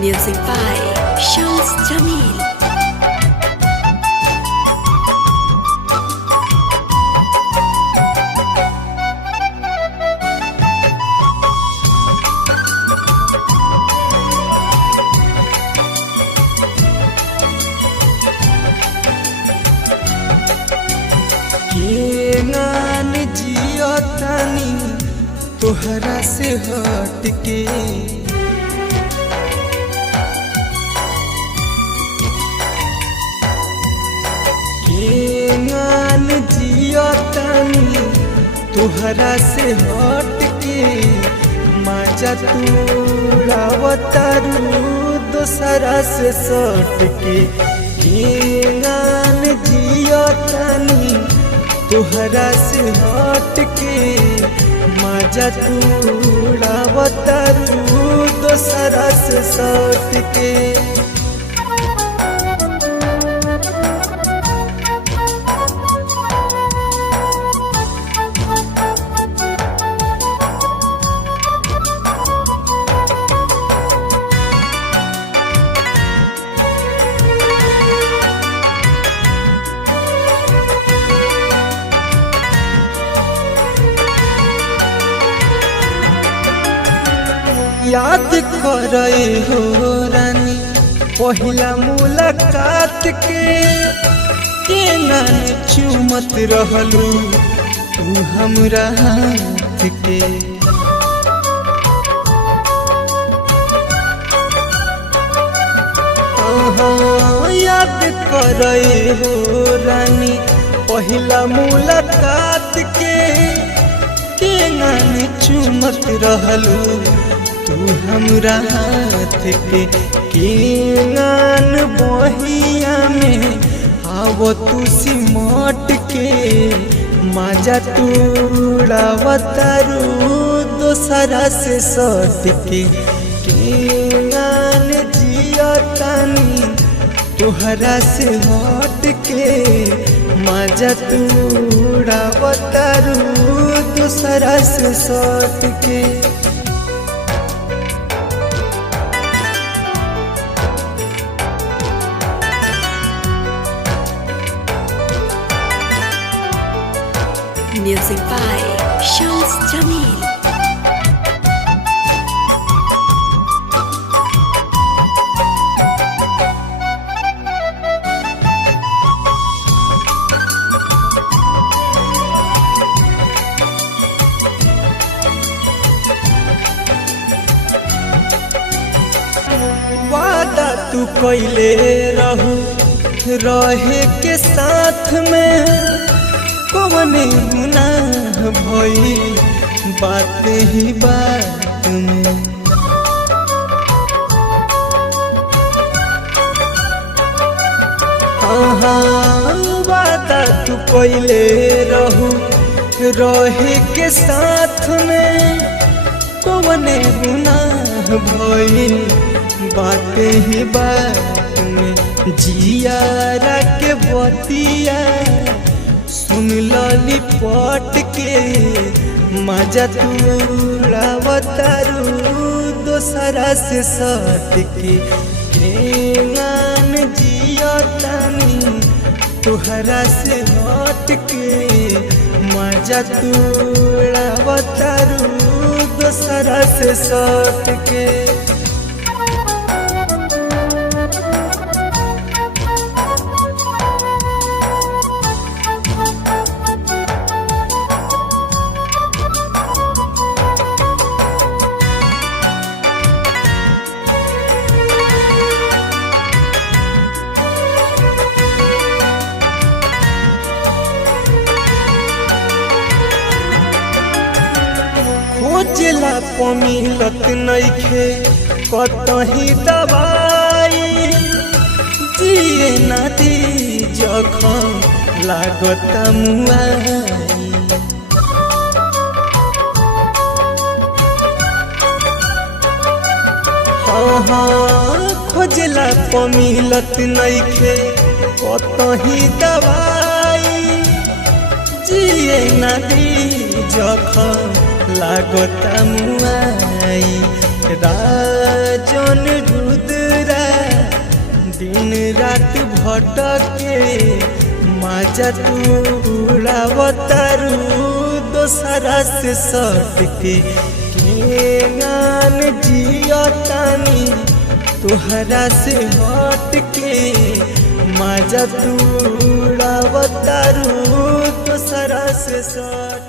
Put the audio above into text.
Music by Shams Jamil. केंगान जियो तानी तोहरा से हट के केंगान जियो तानी तोहरा से हट के मजा तूड़ावतारू दोसरा से सट के केंगान जियो तानी तोहरा से हट के मजा तूड़ावतारू दोसरा से सट के। याद करे हो रानी पहिला मुलाकात के केंगान चुमत रहलू तू हमरा हाथ के याद करे हो रानी पहिला मुलाकात के केंगान चुमत रहलू तू हमरा हाथ के केंगान बहिया में आव तू सिमट के मजा तूड़ावतारू दोसरा से सट के केंगान जिया तानी तोहरा से हट के मजा तूड़ावतारू दोसरा से सट के। Music by Shams Jamil. वादा तू कैले रहू रहे के साथ में कौन गुनाह भई बात ही बात में वादा तू कैले रहू रहे के साथ में कौन गुनाह भई बात ही बात में जियारा के बतिया सुन लली पट के मजा तूड़ावतारू दोसरा से सट के केंगान जियो तानी तोहरा से हट के मजा तूड़ावतारू दोसरा से सट के। खोजला मिलत नइखे कतही दवाई जिए ना दी जखम लागत मुआई खोजला मिलत नइखे कतही दवाई जिए नदी जखम लागता मुआई। राजन रुद्रा दिन रात भटके मजा तू उड़ावतारू दोसरा से सटके गान जियतानी तोहरा से हटके मजा तू उड़ावतारू दोसरा से सट।